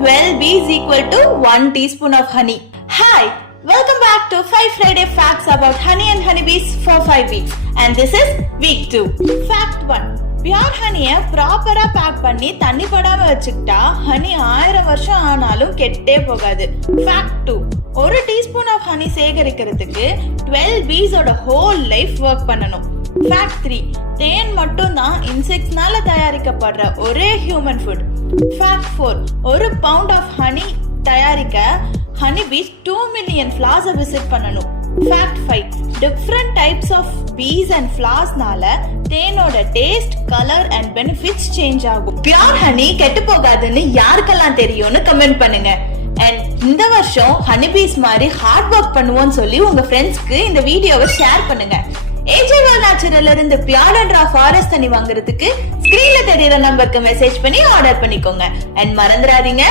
12 bees equal to 1 teaspoon of honey. Hi, welcome back to 5 Friday facts about honey and honeybees for 5 weeks. And this is week 2. Fact 1. Pure ஹனியை ப்ராப்பரா back பண்ணி தண்ணி படாம வச்சுக்கிட்டா honey 1000 வருஷம் ஆனாலும் கெட்டே போகாது. Fact 2. ஒரு டீஸ்பூன் ஆஃப் ஹனி சேகரிக்கிறதுக்கு 12 பீஸோட ஹோல் லைஃப் ஒர்க் பண்ணணும். ஃபேக்ட் 3. தேன் மட்டும் தான் இன்செக்ட்ஸ்னால தயாரிக்கப்படுற ஒரே ஹியூமன் ஃபுட். ஃபேக்ட் 4. ஒரு பவுண்ட் ஆஃப் ஹனி தயாரிக்க ஹனி பீஸ் 2 மில்லியன் ஃபிளார்ஸை விசிட் பண்ணணும். Fact 5. Different types of bees and ஃபிளார்ஸ்னால தேனோட taste, colour and benefits change ஆகும். பியூர் ஹனி கெட்டு போகாதுன்னு யாருக்கெல்லாம் தெரியும்னு கமெண்ட் பண்ணுங்க. அண்ட் இந்த வருஷம் ஹனி பீஸ் மாதிரி ஹார்ட் ஒர்க் பண்ணுவோம்னு சொல்லி உங்க ஃப்ரெண்ட்ஸ்க்கு இந்த வீடியோவை ஷேர் பண்ணுங்க. ஏஜேவல் நேச்சுரல்ல இருந்து pure and raw forest honey வாங்குறதுக்கு ஸ்கிரீன்ல தெரியுற நம்பருக்கு மெசேஜ் பண்ணி ஆர்டர் பண்ணிக்கோங்க. அண்ட் மறந்துடாதீங்க,